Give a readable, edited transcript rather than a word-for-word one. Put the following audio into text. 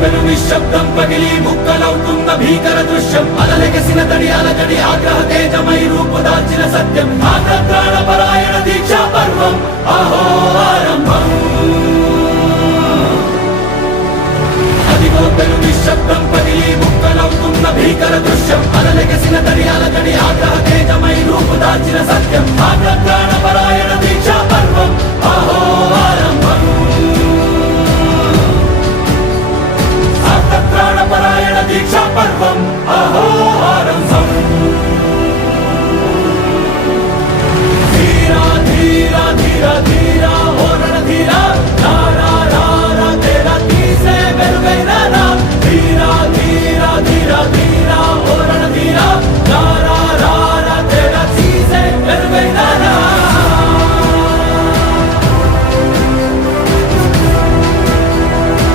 పెను నిశ్శబ్దం పగిలి ముక్కలవుతున్న భీకర దృశ్యం అలలెగసిన తడి అలజడి ఆగ్రహ తేజమై రూపుదాల్చిన సత్యం ప్రాణ పరాయణ దీక్షా పర్వం అహో ఆరంభం అదిగో పెను నిశ్శబ్దం పగిలి ముక్కలవుతున్న భీకర దృశ్యం అలలెగసిన తడి అలజడి ఆగ్రహ తేజమై రూపుదాల్చిన సత్యం